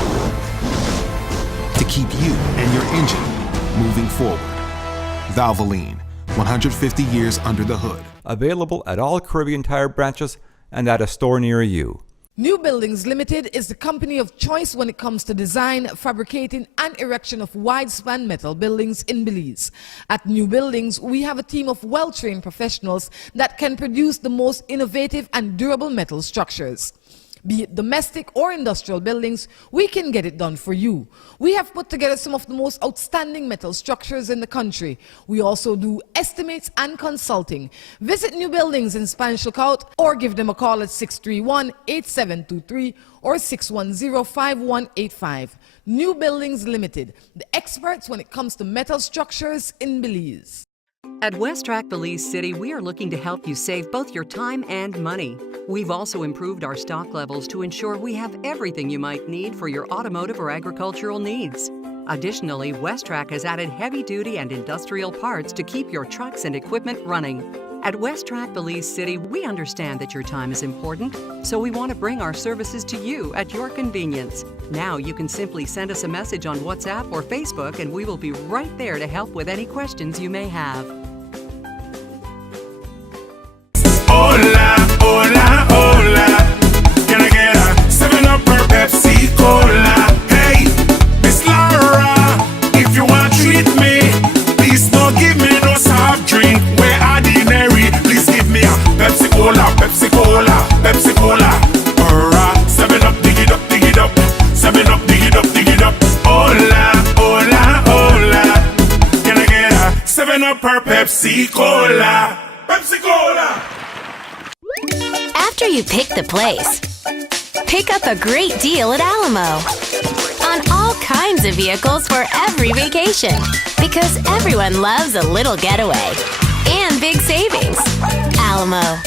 To keep you and your engine moving forward. Valvoline, 150 years under the hood. Available at all Caribbean Tire branches and at a store near you. New Buildings Limited is the company of choice when it comes to design, fabricating, and erection of wide-span metal buildings in Belize. At New Buildings, we have a team of well-trained professionals that can produce the most innovative and durable metal structures. Be it domestic or industrial buildings, we can get it done for you. We have put together some of the most outstanding metal structures in the country. We also do estimates and consulting. Visit New Buildings in Spanish Lookout or give them a call at 631-8723 or 610-5185. New Buildings Limited, the experts when it comes to metal structures in Belize. At Westrack Belize City, we are looking to help you save both your time and money. We've also improved our stock levels to ensure we have everything you might need for your automotive or agricultural needs. Additionally, Westrack has added heavy-duty and industrial parts to keep your trucks and equipment running. At Westrack Belize City, we understand that your time is important, so we want to bring our services to you at your convenience. Now you can simply send us a message on WhatsApp or Facebook and we will be right there to help with any questions you may have. Hola, hola, hola. Can I get a 7-Up or Pepsi Cola? Hey, Miss Laura, if you want to treat me, please don't give me no soft drink. Where ordinary, please give me a Pepsi Cola, Pepsi Cola, Pepsi Cola. Or a 7-Up, dig it up, dig it up. 7-Up, dig it up, dig it up. Hola, hola, hola. Can I get a 7-Up or Pepsi Cola? Pepsi Cola. After you pick the place, pick up a great deal at Alamo on all kinds of vehicles for every vacation, because everyone loves a little getaway and big savings. Alamo.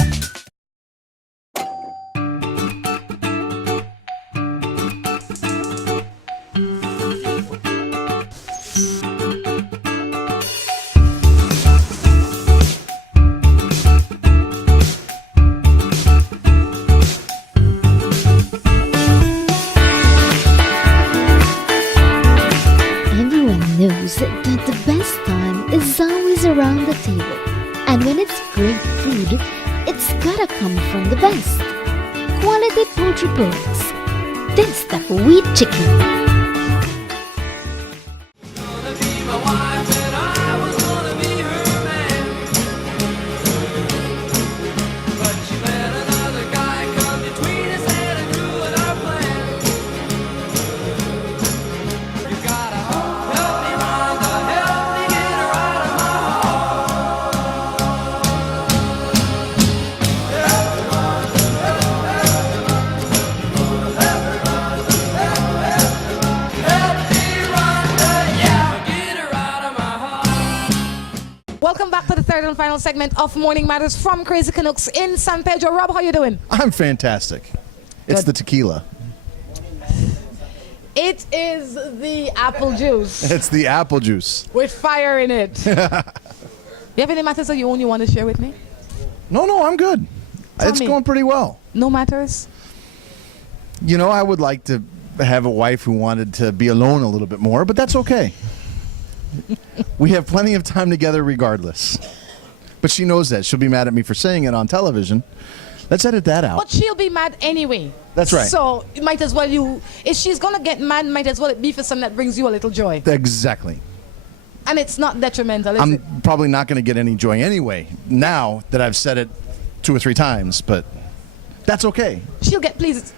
Knows that the best time is always around the table. And when it's great food, it's gotta come from the best. Quality poultry products. That's the wheat chicken. Welcome back to the third and final segment of Morning Matters from Crazy Canucks in San Pedro. Rob, how you doing? I'm fantastic. It's the tequila. It is the apple juice It's the apple juice. with fire in it. You have any matters that you only want to share with me? No, I'm good. It's me. going pretty well. No matters? You know, I would like to have a wife who wanted to be alone a little bit more, but that's okay. We have plenty of time together regardless. But she knows that. She'll be mad at me for saying it on television. Let's edit that out. But she'll be mad anyway. That's right. So you might as well if she's going to get mad, might as well it be for something that brings you a little joy. Exactly. And it's not detrimental, is I'm it? probably not going to get any joy anyway, now that I've said it 2 or 3 times, but that's okay. She'll get pleased.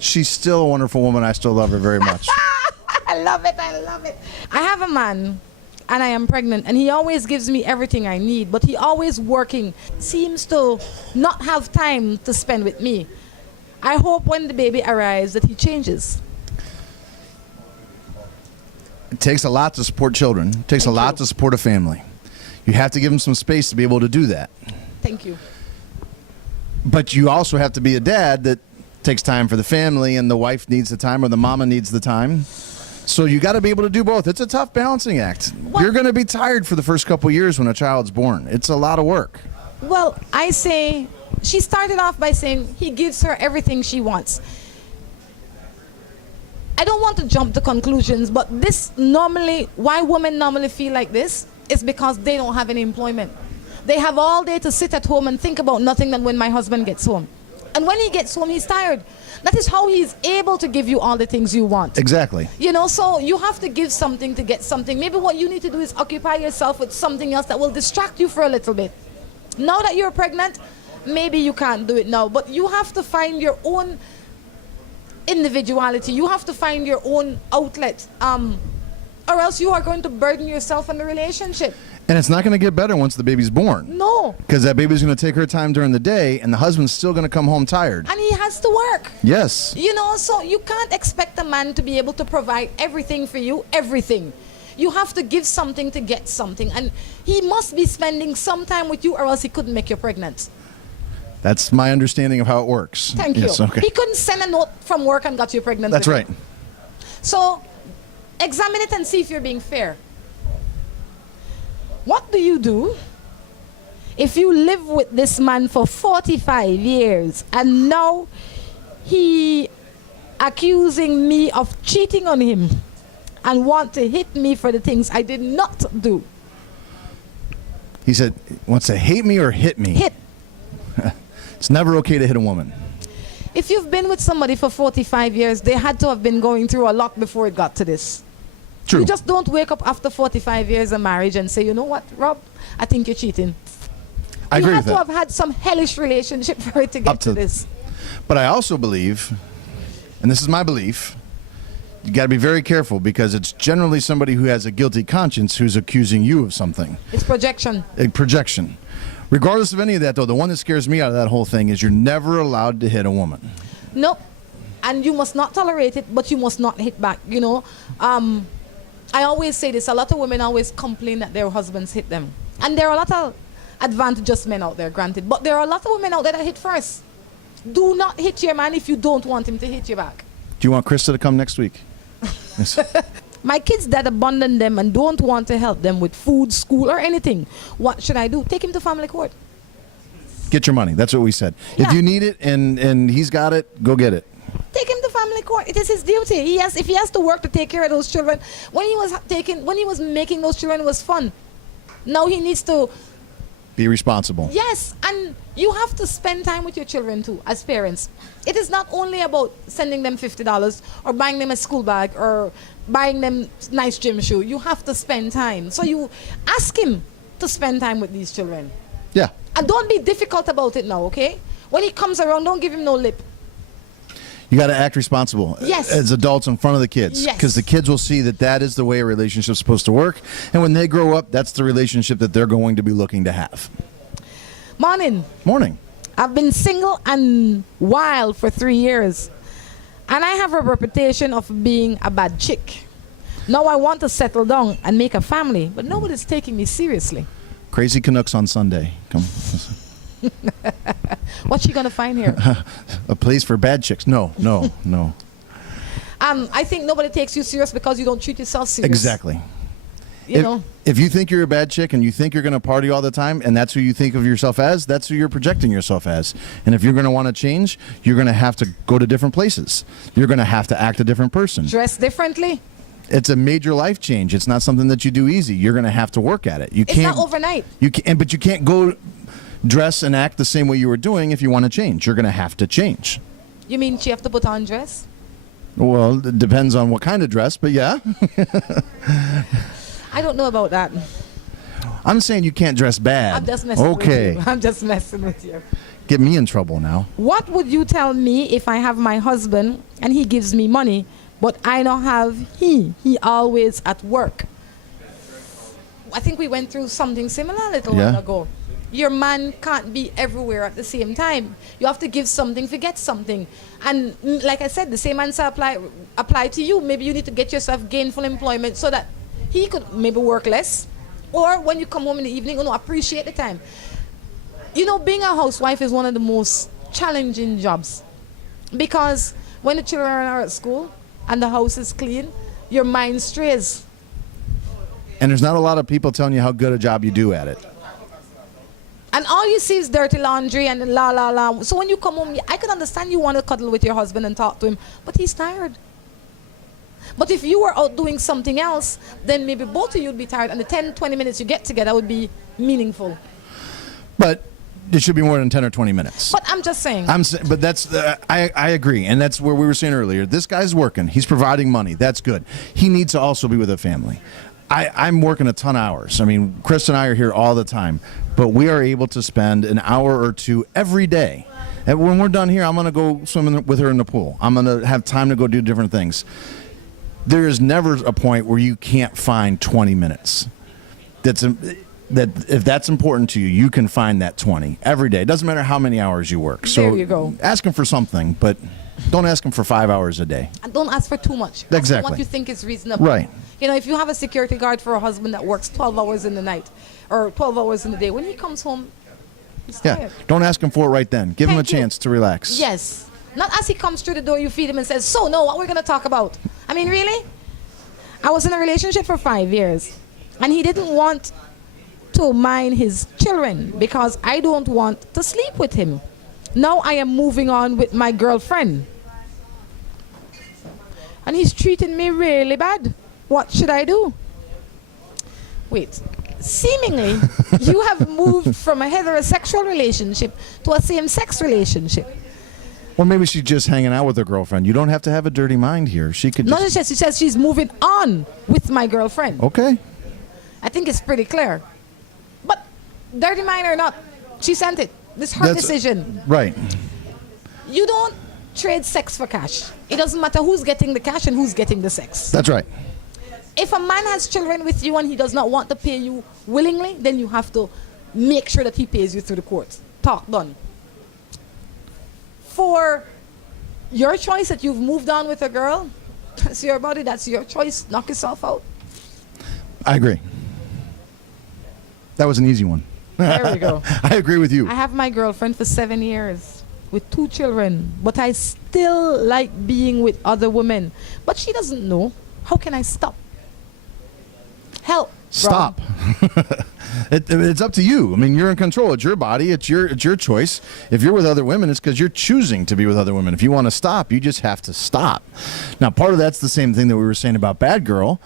she's still a wonderful woman. I still love her very much. I love it. I love it. I have a man, and I am pregnant, and he always gives me everything I need, but he always working, seems to not have time to spend with me. I hope when the baby arrives that he changes. It takes a lot to support children. It takes a lot to support a family. You have to give them some space to be able to do that. Thank you. But you also have to be a dad that takes time for the family, and the wife needs the time or the mama needs the time. So you got to be able to do both. It's a tough balancing act. You're going to be tired for the first couple of years when a child's born. It's a lot of work. Well, I say, she started off by saying he gives her everything she wants. I don't want to jump to conclusions, but this normally, why women normally feel like this is because they don't have any employment. They have all day to sit at home and think about nothing than when my husband gets home. And when he gets home, he's tired. That is how he's able to give you all the things you want. Exactly. You know, so you have to give something to get something. Maybe what you need to do is occupy yourself with something else that will distract you for a little bit. Now that you're pregnant, maybe you can't do it now, but you have to find your own individuality. You have to find your own outlet, or else you are going to burden yourself in the relationship. And it's not going to get better once the baby's born. No. Because that baby's going to take her time during the day, and the husband's still going to come home tired. And he has to work. Yes. You know, so you can't expect a man to be able to provide everything for you, everything. You have to give something to get something. And he must be spending some time with you, or else he couldn't make you pregnant. That's my understanding of how it works. Thank you. Okay. He couldn't send a note from work and got you pregnant. That's right. So examine it and see if you're being fair. What do you do if you live with this man for 45 years and now he accusing me of cheating on him and want to hit me for the things I did not do? He said, wants to hate me or hit me? Hit. It's never okay to hit a woman. If you've been with somebody for 45 years, they had to have been going through a lot before it got to this. True. You just don't wake up after 45 years of marriage and say, you know what, Rob, I think you're cheating. I agree with that. You have to have had some hellish relationship for it to get to this. But I also believe, and this is my belief, you got to be very careful because it's generally somebody who has a guilty conscience who's accusing you of something. It's projection. A projection. Regardless of any of that, though, the one that scares me out of that whole thing is you're never allowed to hit a woman. Nope. And you must not tolerate it, but you must not hit back, you know. I always say this, a lot of women always complain that their husbands hit them. And there are a lot of advantageous men out there, granted, but there are a lot of women out there that hit first. Do not hit your man if you don't want him to hit you back. Do you want Krista to come next week? Yes. My kids that abandon them and don't want to help them with food, school, or anything, what should I do? Take him to family court. Get your money. That's what we said. Yeah. If you need it and he's got it, go get it. Take him to family court. It is his duty. If he has to work to take care of those children, when he was making those children, it was fun. Now he needs to be responsible. Yes, and you have to spend time with your children too, as parents. It is not only about sending them $50 or buying them a school bag or buying them nice gym shoe. You have to spend time. So you ask him to spend time with these children. Yeah. And don't be difficult about it now, okay? When he comes around, don't give him no lip. You got to act responsible as adults in front of the kids. Yes. Because the kids will see that that is the way a relationship is supposed to work. And when they grow up, that's the relationship that they're going to be looking to have. Morning. Morning. I've been single and wild for 3 years. And I have a reputation of being a bad chick. Now I want to settle down and make a family, but nobody's taking me seriously. Crazy Canucks on Sunday. Come. What's she gonna find here? A place for bad chicks. No. I think nobody takes you serious because you don't treat yourself serious. Exactly. You know? If you think you're a bad chick and you think you're going to party all the time and that's who you think of yourself as, that's who you're projecting yourself as. And if you're going to want to change, you're going to have to go to different places. You're going to have to act a different person. Dress differently. It's a major life change. It's not something that you do easy. You're going to have to work at it. It's not overnight. But you can't go dress and act the same way you were doing if you want to change. You're going to have to change. You mean she have to put on dress? Well, it depends on what kind of dress, but yeah. I don't know about that. I'm saying you can't dress bad. I'm just messing with you. I'm just messing with you. get me in trouble now. What would you tell me if I have my husband and he gives me money, but I don't have he always at work? I think we went through something similar a little while ago. Your man can't be everywhere at the same time. You have to give something to get something. And like I said, the same answer apply to you. Maybe you need to get yourself gainful employment so that he could maybe work less. Or when you come home in the evening, appreciate the time. Being a housewife is one of the most challenging jobs. Because when the children are at school and the house is clean, your mind strays. And there's not a lot of people telling you how good a job you do at it. And all you see is dirty laundry and la la la. So when you come home, I can understand you want to cuddle with your husband and talk to him, but he's tired. But if you were out doing something else, then maybe both of you would be tired, and the 10, 20 minutes you get together would be meaningful. But it should be more than 10 or 20 minutes. But I'm just saying. But that's, I agree. And that's where we were saying earlier. This guy's working. He's providing money. That's good. He needs to also be with a family. I'm working a ton of hours. I mean, Chris and I are here all the time, but we are able to spend an hour or two every day. And when we're done here, I'm going to go swimming with her in the pool. I'm going to have time to go do different things. There is never a point where you can't find 20 minutes. That if that's important to you, you can find that 20 every day. It doesn't matter how many hours you work. So there you go. Ask him for something, but don't ask him for 5 hours a day. And don't ask for too much. Exactly. Ask for what you think is reasonable. Right. If you have a security guard for a husband that works 12 hours in the night or 12 hours in the day, when he comes home, he's tired. Don't ask him for it right then. Give him a chance to relax. Yes. Not as he comes through the door, you feed him and says, so, no, what we're going to talk about? I mean, really? I was in a relationship for 5 years, and he didn't want to mind his children because I don't want to sleep with him. Now I am moving on with my girlfriend. And he's treating me really bad. What should I do? Wait. Seemingly, you have moved from a heterosexual relationship to a same-sex relationship. Well, maybe she's just hanging out with her girlfriend. You don't have to have a dirty mind here. She could just... No, she says she's moving on with my girlfriend. Okay. I think it's pretty clear. But dirty mind or not, she sent it. This is her decision. Right. You don't trade sex for cash. It doesn't matter who's getting the cash and who's getting the sex. That's right. If a man has children with you and he does not want to pay you willingly, then you have to make sure that he pays you through the courts. Talk done. For your choice that you've moved on with a girl, that's your body, that's your choice. Knock yourself out. I agree. That was an easy one. There we go. I agree with you. I have my girlfriend for 7 years with 2 children, but I still like being with other women. But she doesn't know. How can I stop? Help. Stop. It's up to you. I mean, you're in control. It's your body. It's your choice. If you're with other women, it's because you're choosing to be with other women. If you want to stop, you just have to stop. Now, part of that's the same thing that we were saying about Bad Girl.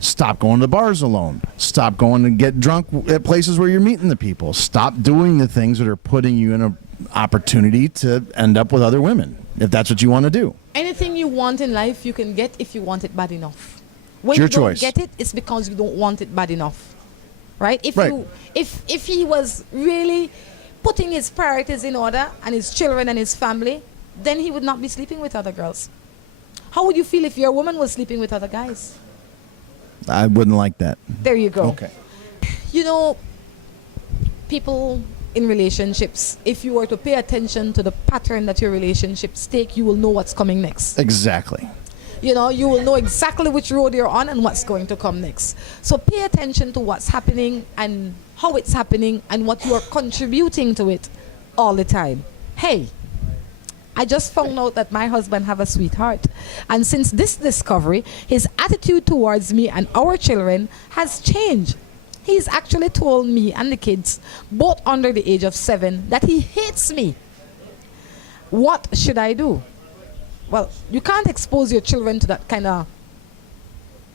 Stop going to bars alone. Stop going to get drunk at places where you're meeting the people. Stop doing the things that are putting you in an opportunity to end up with other women, if that's what you want to do. Anything you want in life, you can get if you want it bad enough. When It's your you don't choice. get it, it's because you don't want it bad enough. Right? Right. If he was really putting his priorities in order and his children and his family, then he would not be sleeping with other girls. How would you feel if your woman was sleeping with other guys? I wouldn't like that. There you go. Okay. People in relationships, if you were to pay attention to the pattern that your relationships take, you will know what's coming next. Exactly. You will know exactly which road you're on and what's going to come next. So pay attention to what's happening and how it's happening and what you are contributing to it all the time. Hey, I just found out that my husband have a sweetheart. And since this discovery, his attitude towards me and our children has changed. He's actually told me and the kids, both under the age of 7, that he hates me. What should I do? Well, you can't expose your children to that kind of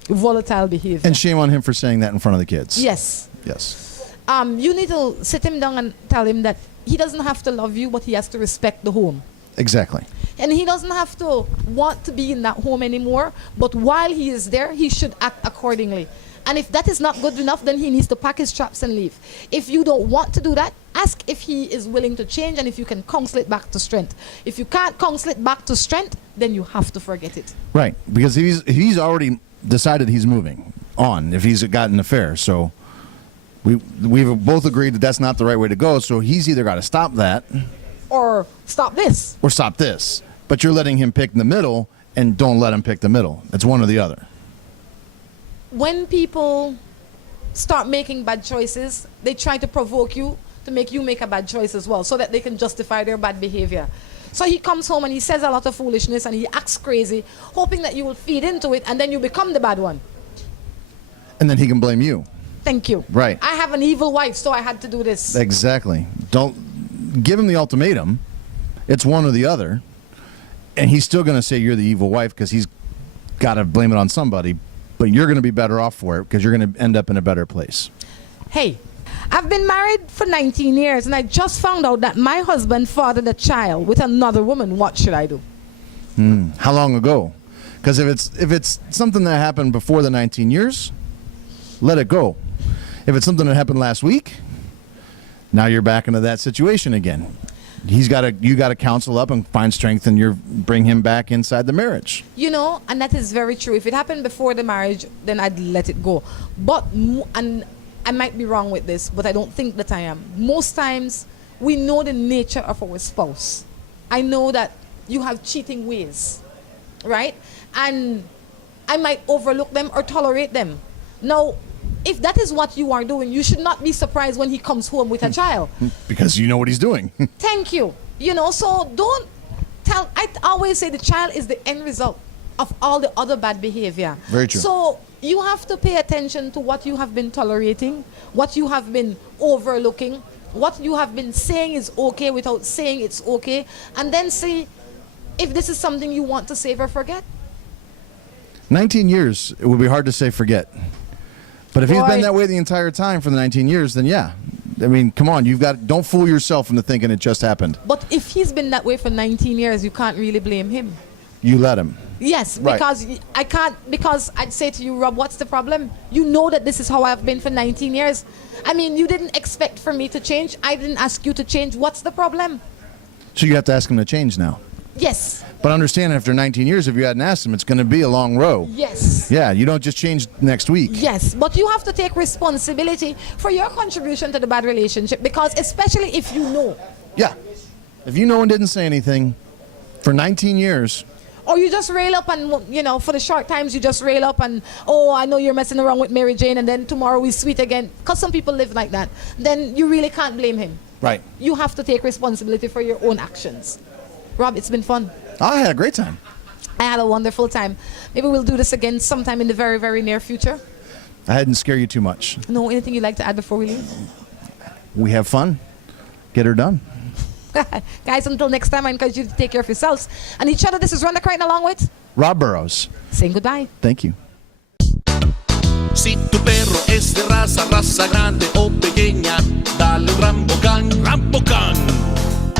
volatile behavior. And shame on him for saying that in front of the kids. Yes. Yes. You need to sit him down and tell him that he doesn't have to love you, but he has to respect the home. Exactly. And he doesn't have to want to be in that home anymore, but while he is there, he should act accordingly. And if that is not good enough, then he needs to pack his traps and leave. If you don't want to do that, ask if he is willing to change and if you can counsel it back to strength. If you can't counsel it back to strength, then you have to forget it. Right, because he's already decided he's moving on if he's got an affair. So we've both agreed that that's not the right way to go. So he's either got to stop that or stop this. Or stop this. But you're letting him pick the middle, and don't let him pick the middle. It's one or the other. When people start making bad choices, they try to provoke you to make you make a bad choice as well, so that they can justify their bad behavior. So he comes home and he says a lot of foolishness and he acts crazy, hoping that you will feed into it and then you become the bad one. And then he can blame you. Thank you. Right. I have an evil wife, so I had to do this. Exactly. Don't give him the ultimatum. It's one or the other. And he's still going to say you're the evil wife because he's got to blame it on somebody. But you're going to be better off for it because you're going to end up in a better place. Hey, I've been married for 19 years and I just found out that my husband fathered a child with another woman. What should I do? How long ago? Because if it's something that happened before the 19 years, let it go. If it's something that happened last week, now you're back into that situation again. You got to counsel up and find strength and bring him back inside the marriage. You know, and that is very true. If it happened before the marriage, then I'd let it go. But, and I might be wrong with this, but I don't think that I am. Most times, we know the nature of our spouse. I know that you have cheating ways, right? And I might overlook them or tolerate them. Now, if that is what you are doing, you should not be surprised when he comes home with a child. Because you know what he's doing. Thank you. You know, so don't tell. I always say the child is the end result of all the other bad behavior. Very true. So you have to pay attention to what you have been tolerating, what you have been overlooking, what you have been saying is okay without saying it's okay, and then see if this is something you want to save or forget. 19 years, it would be hard to say forget. But if he's Boy. been that way the entire time for the 19 years, then yeah. I mean, come on, don't fool yourself into thinking it just happened. But if he's been that way for 19 years, you can't really blame him. You let him. Yes, Right. because I'd say to you, Rob, what's the problem? You know that this is how I've been for 19 years. I mean, you didn't expect for me to change. I didn't ask you to change. What's the problem? So you have to ask him to change now. Yes. But understand, after 19 years, if you hadn't asked him, it's going to be a long road. Yes. Yeah, you don't just change next week. Yes, but you have to take responsibility for your contribution to the bad relationship, because especially if you know. Yeah. If you know and didn't say anything for 19 years. Or you just rail up and, you know, for the short times you just rail up and, oh, I know you're messing around with Mary Jane and then tomorrow we sweet again. Because some people live like that. Then you really can't blame him. Right. You have to take responsibility for your own actions. Rob, it's been fun. I had a great time. I had a wonderful time. Maybe we'll do this again sometime in the very, very near future. I didn't scare you too much. No, anything you'd like to add before we leave? We have fun. Get her done. Guys, until next time, I encourage you to take care of yourselves and each other. This is Rhonda Crichton along with Rob Burrows. Saying goodbye. Thank you. Si tu perro es de raza grande o pequeña, dale un Rambocan, Rambocan.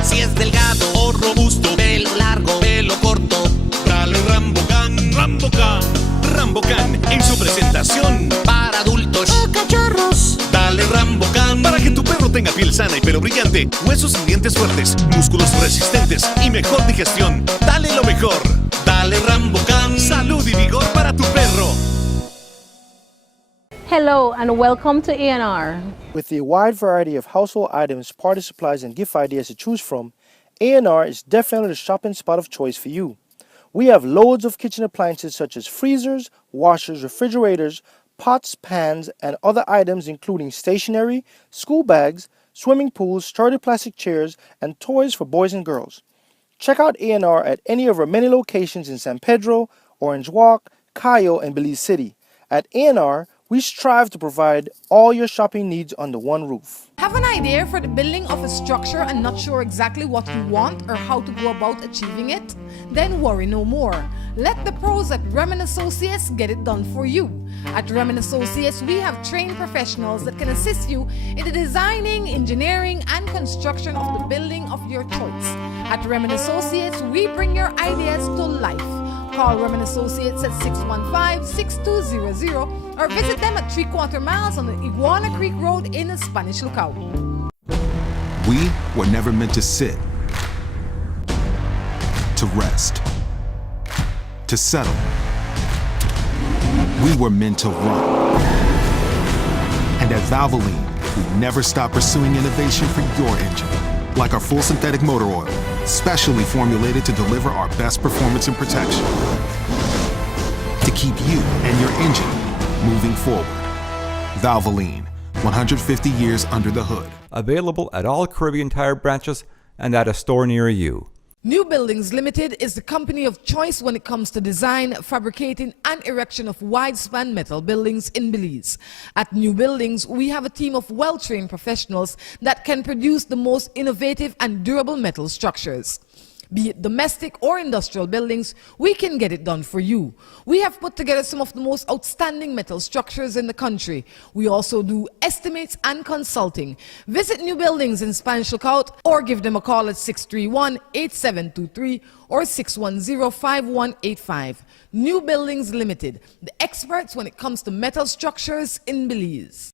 Si es delgado o robusto, pelo largo, pelo corto, dale un Rambocan, Rambocan. Rambocan en su presentación para adultos o cachorros. Dale Rambocan para que tu perro tenga piel sana y pelo brillante, huesos y dientes fuertes, músculos resistentes y mejor digestión. Dale lo mejor. Dale Rambocan. Salud y vigor para tu perro. Hello and welcome to A&R. With a wide variety of household items, party supplies, and gift ideas to choose from, A&R is definitely the shopping spot of choice for you. We have loads of kitchen appliances such as freezers, washers, refrigerators, pots, pans, and other items including stationery, school bags, swimming pools, sturdy plastic chairs, and toys for boys and girls. Check out A&R at any of our many locations in San Pedro, Orange Walk, Cayo, and Belize City. At A&R, we strive to provide all your shopping needs under one roof. Have an idea for the building of a structure and not sure exactly what you want or how to go about achieving it? Then worry no more. Let the pros at Remen Associates get it done for you. At Remen Associates, we have trained professionals that can assist you in the designing, engineering, and construction of the building of your choice. At Remen Associates, we bring your ideas to life. call Remen Associates at 615-6200 or visit them at 3/4 miles on the Iguana Creek Road in the Spanish Lookout. We were never meant to sit, to rest, to settle. We were meant to run. And at Valvoline, we never stop pursuing innovation for your engine. Like our full synthetic motor oil, specially formulated to deliver our best performance and protection. To keep you and your engine moving forward. Valvoline, 150 years under the hood. Available at all Caribbean Tire branches and at a store near you. New Buildings Limited is the company of choice when it comes to design, fabricating, and erection of wide-span metal buildings in Belize. At New Buildings, we have a team of well-trained professionals that can produce the most innovative and durable metal structures. Be it domestic or industrial buildings, we can get it done for you. We have put together some of the most outstanding metal structures in the country. We also do estimates and consulting. Visit New Buildings in Spanish Lookout or give them a call at 631-8723 or 610-5185. New Buildings Limited, the experts when it comes to metal structures in Belize.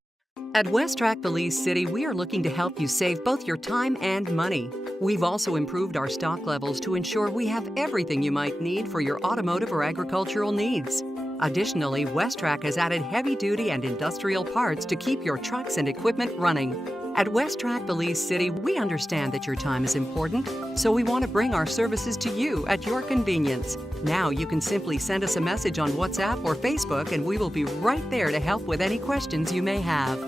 At West-Trac Belize City, we are looking to help you save both your time and money. We've also improved our stock levels to ensure we have everything you might need for your automotive or agricultural needs. Additionally, West-Trac has added heavy-duty and industrial parts to keep your trucks and equipment running. At West-Trac Belize City, we understand that your time is important, so we want to bring our services to you at your convenience. Now you can simply send us a message on WhatsApp or Facebook and we will be right there to help with any questions you may have.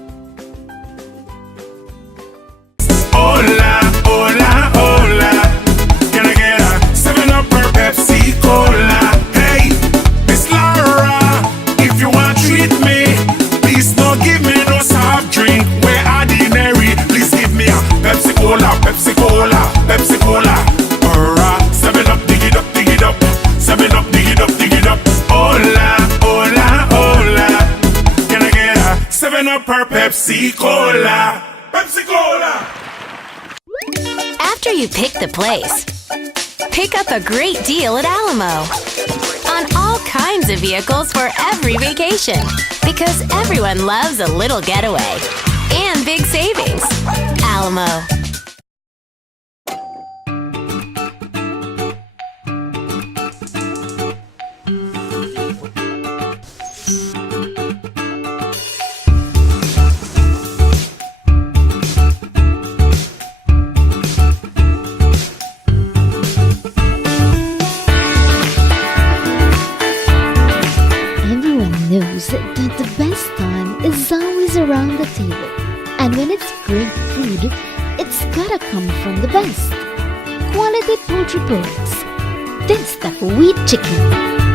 Hola, hola, hola. Can I get a 7-Up or Pepsi Cola? Hey, Miss Laura, if you want to treat me, please don't give me no soft drink. We're ordinary. Please give me a Pepsi Cola, Pepsi Cola, Pepsi Cola. Or a 7-Up, dig it up, dig it up. 7-Up, dig it up, dig it up. Hola, hola, hola. Can I get a 7-Up or Pepsi Cola? Pepsi Cola. After you pick the place, pick up a great deal at Alamo on all kinds of vehicles for every vacation, because everyone loves a little getaway and big savings. Alamo. Knows that the best time is always around the table. And when it's great food, it's gotta come from the best. Quality poultry products. That's the wheat chicken.